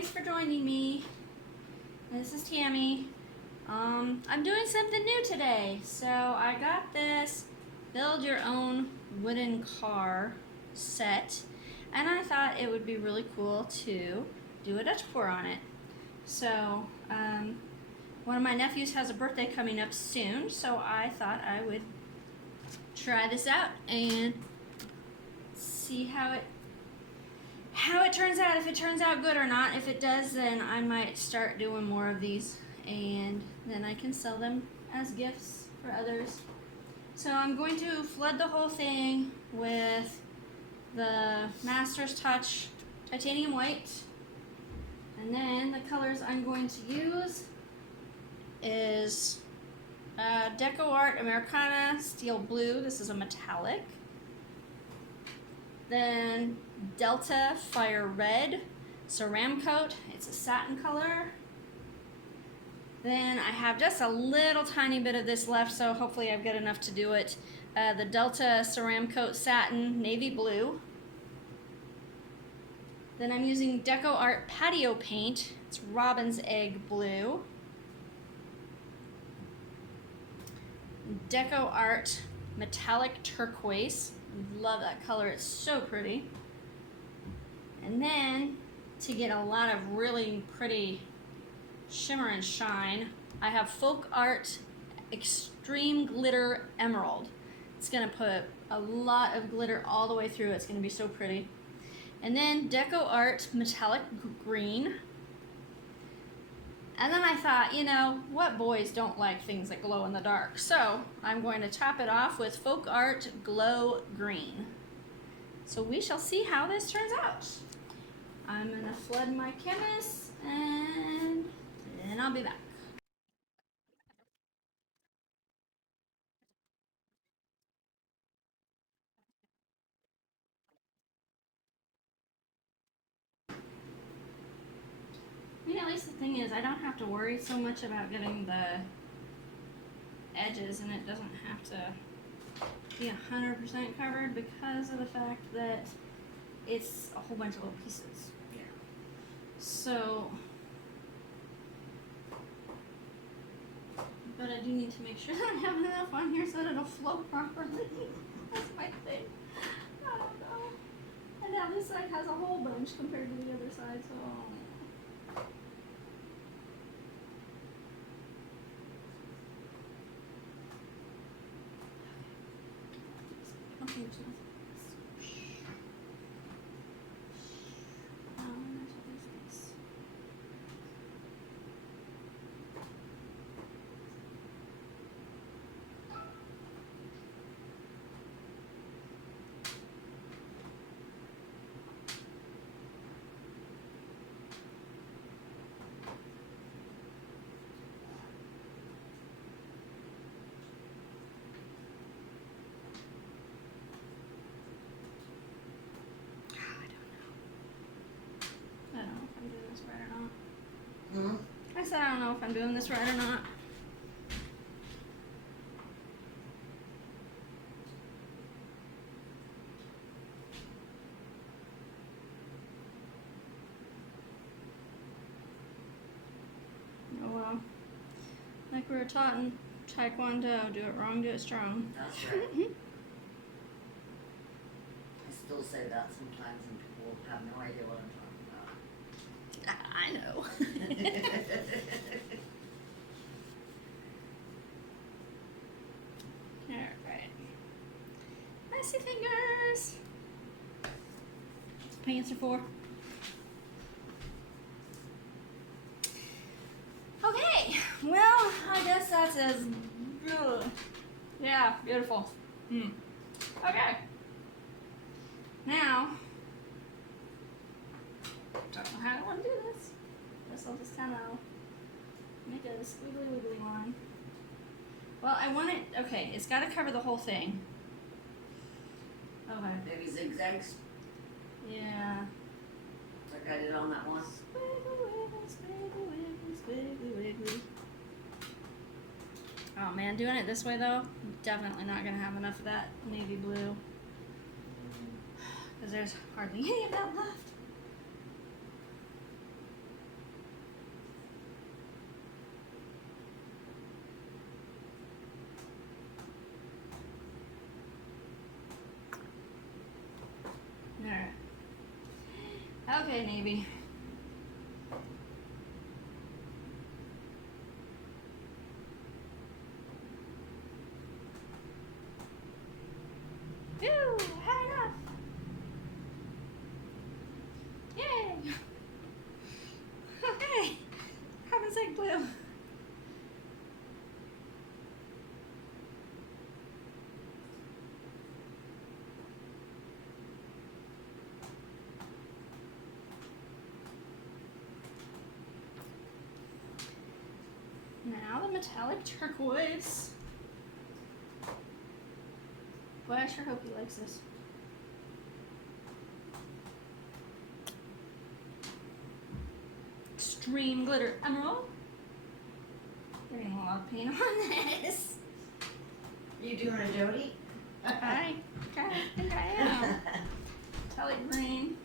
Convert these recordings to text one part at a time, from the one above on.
thanks for joining me. This is Tammie. I'm doing something new today. So I got this build your own wooden car set, and I thought it would be really cool to do a Dutch pour on it. So one of my nephews has a birthday coming up soon, so I thought I would try this out and see how it turns out, if it turns out good or not. If it does, then I might start doing more of these, and then I can sell them as gifts for others. So I'm going to flood the whole thing with the Master's Touch titanium white, and then the colors I'm going to use is Deco Art Americana Steel Blue. This is a metallic. Then Delta Fire Red Ceramcoat. It's a satin color. Then I have just a little tiny bit of this left, so hopefully I've got enough to do it. The Delta Ceramcoat Satin Navy Blue. Then I'm using Deco Art Patio Paint. It's Robin's Egg Blue. Deco Art Metallic Turquoise. Love that color, it's so pretty. And then to get a lot of really pretty shimmer and shine, I have Folk Art Extreme Glitter Emerald. It's gonna put a lot of glitter all the way through. It's gonna be so pretty. And then Deco Art Metallic Green. And then I thought, you know, what boys don't like things that glow in the dark? So I'm going to top it off with Folk Art Glow Green. So we shall see how this turns out. I'm going to flood my canvas, and then I'll be back. You know, at least the thing is, I don't have to worry so much about getting the edges, and it doesn't have to be 100% covered because of the fact that it's a whole bunch of little pieces. Yeah. So, but I do need to make sure that I have enough on here so that it'll flow properly. That's my thing. I don't know. And now this side has a whole bunch compared to the other side, so. Okay, there's nothing. I said I don't know if I'm doing this right or not. Oh well. Like we were taught in Taekwondo, do it wrong, do it strong. That's right. I still say that sometimes and people have no idea what I'm talking about. I know. Alright. Messy fingers. Pants are for. Okay, well, I guess that's as good. Yeah, beautiful. Okay. Now, don't know how I want to do this. Guess I'll just kind of make a squiggly wiggly line. Well, I want it, okay, it's got to cover the whole thing. Okay. Maybe zigzags, Yeah. like I did on that one. Squiggly wiggly, squiggly wiggly. Oh man, doing it this way though, I'm definitely not going to have enough of that navy blue. Because there's hardly any of that left. Okay, Navy. Woo! High enough! Yay! Okay! Heaven's sake, blue. Now the metallic turquoise. Boy, I sure hope he likes this. Extreme glitter emerald. Getting a lot of paint on this. You doing a Jody? I think I am. Metallic green.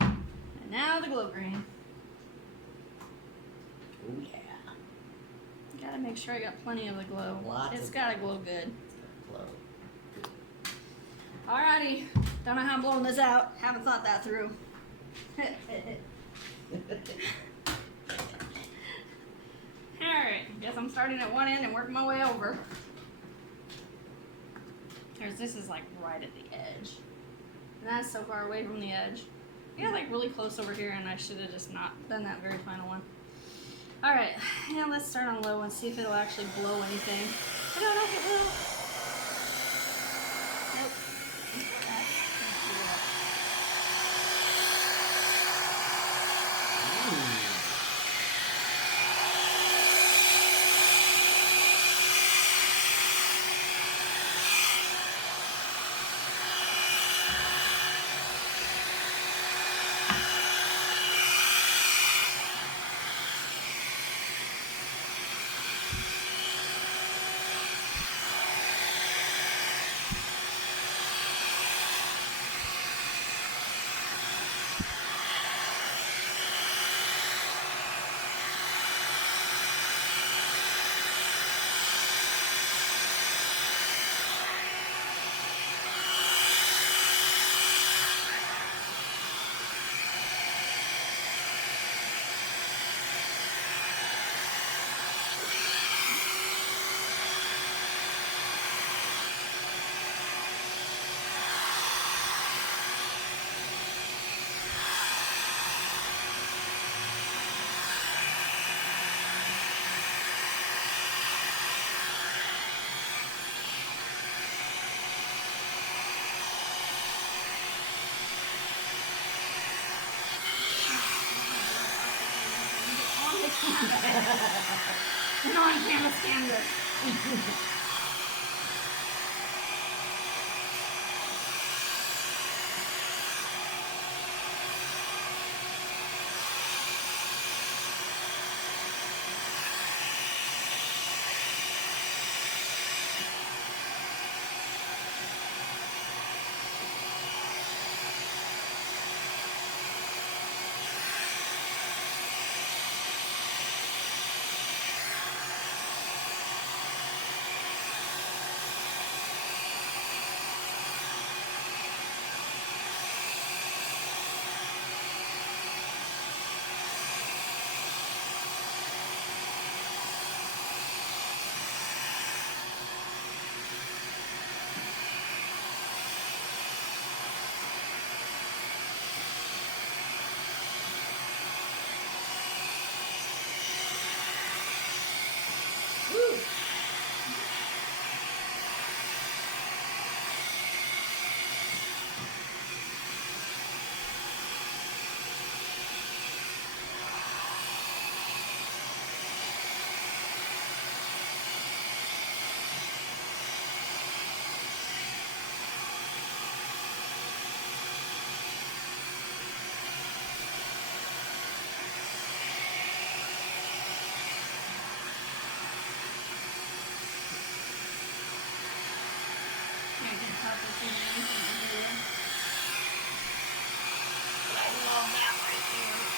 And now the glow green. Oh yeah. Gotta make sure I got plenty of the glow. Lots It's of gotta glow good. Glow. Alrighty. Don't know how I'm blowing this out. Haven't thought that through. Alright. Guess I'm starting at one end and working my way over. Because this is like right at the edge. And that's so far away from the edge. Yeah, like really close over here, and I should have just not done that very final one. Alright, now let's start on low and see if it'll actually blow anything. I don't know if it will. Nope. No, I can't stand this.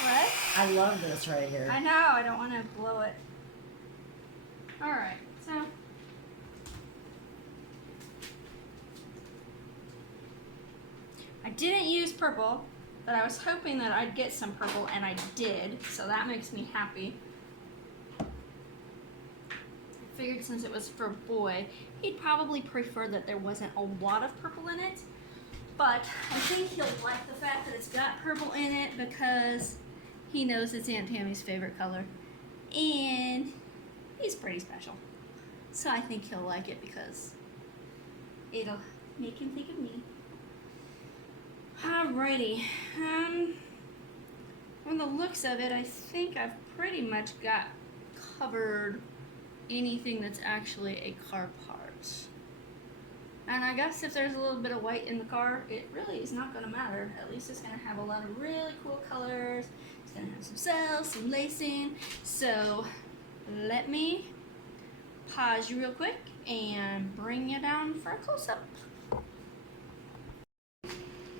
What? I love this right here. I know, I don't want to blow it. Alright, so didn't use purple, but I was hoping that I'd get some purple, and I did, so that makes me happy. I figured since it was for a boy, he'd probably prefer that there wasn't a lot of purple in it, but I think he'll like the fact that it's got purple in it because he knows it's Aunt Tammie's favorite color, and he's pretty special. So I think he'll like it because it'll make him think of me. Alrighty, from the looks of it, I think I've pretty much got covered anything that's actually a car part. And I guess if there's a little bit of white in the car, it really is not going to matter. At least it's going to have a lot of really cool colors. It's going to have some cells, some lacing. So let me pause you real quick and bring you down for a close-up.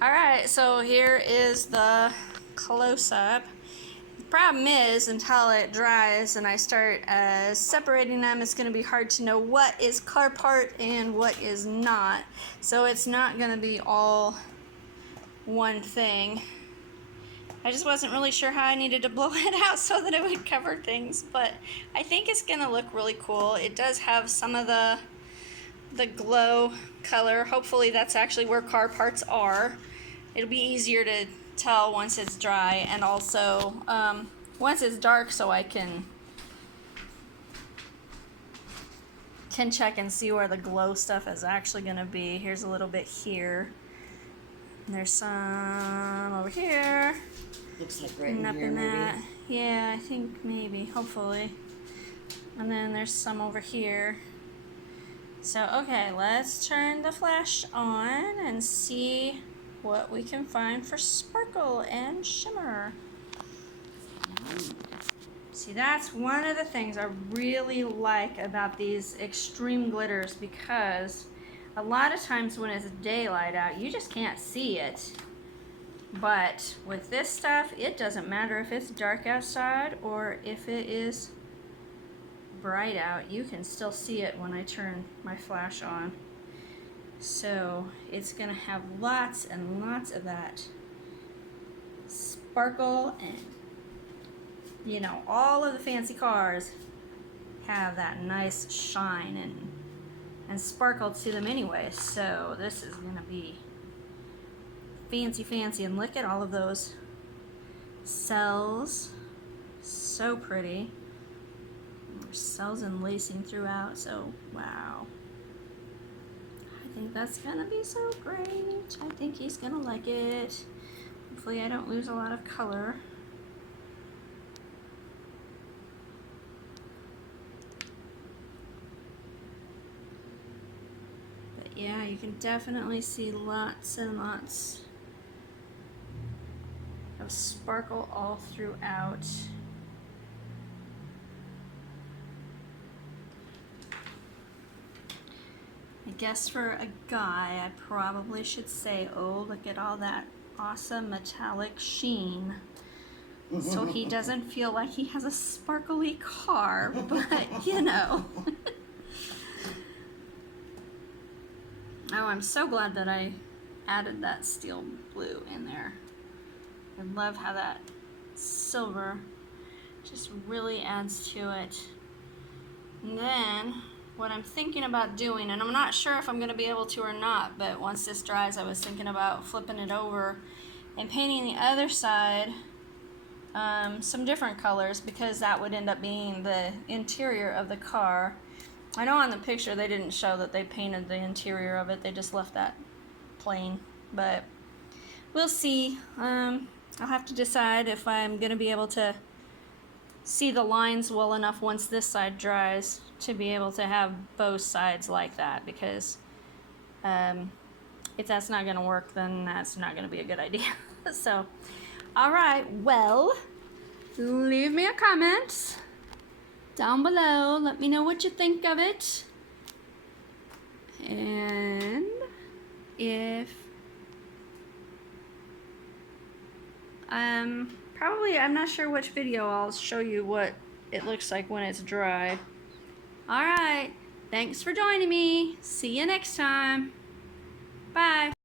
Alright, so here is the close-up. The problem is, until it dries and I start separating them, it's going to be hard to know what is car part and what is not. So it's not going to be all one thing. I just wasn't really sure how I needed to blow it out so that it would cover things, but I think it's going to look really cool. It does have some of the glow color. Hopefully that's actually where car parts are. It'll be easier to tell once it's dry, and also once it's dark, so I can check and see where the glow stuff is actually going to be. Here's a little bit here. There's some over here. Looks like right in up here, in maybe. that. Yeah, I think maybe, hopefully. And then there's some over here. So, okay, let's turn the flash on and see what we can find for sparkle and shimmer. See, that's one of the things I really like about these extreme glitters, because a lot of times when it's daylight out, you just can't see it. But with this stuff, it doesn't matter if it's dark outside or if it is bright out. You can still see it when I turn my flash on. So it's gonna have lots and lots of that sparkle, and you know, all of the fancy cars have that nice shine and sparkle to them anyway. So this is gonna be fancy, and look at all of those cells. So pretty. There's cells and lacing throughout, so wow. I think that's gonna be so great. I think he's gonna like it. Hopefully I don't lose a lot of color. But yeah, you can definitely see lots and lots of sparkle all throughout. I guess for a guy, I probably should say, oh, look at all that awesome metallic sheen. So he doesn't feel like he has a sparkly car, but you know. Oh, I'm so glad that I added that steel blue in there. I love how that silver just really adds to it. And then what I'm thinking about doing, and I'm not sure if I'm going to be able to or not, but once this dries, I was thinking about flipping it over and painting the other side some different colors, because that would end up being the interior of the car. I know on the picture they didn't show that they painted the interior of it, they just left that plain, but we'll see. I'll have to decide if I'm going to be able to see the lines well enough once this side dries to be able to have both sides like that, because if that's not going to work, then that's not going to be a good idea. So, alright, well, leave me a comment down below. Let me know what you think of it. And if probably, I'm not sure which video I'll show you what it looks like when it's dry. Alright, thanks for joining me. See you next time. Bye.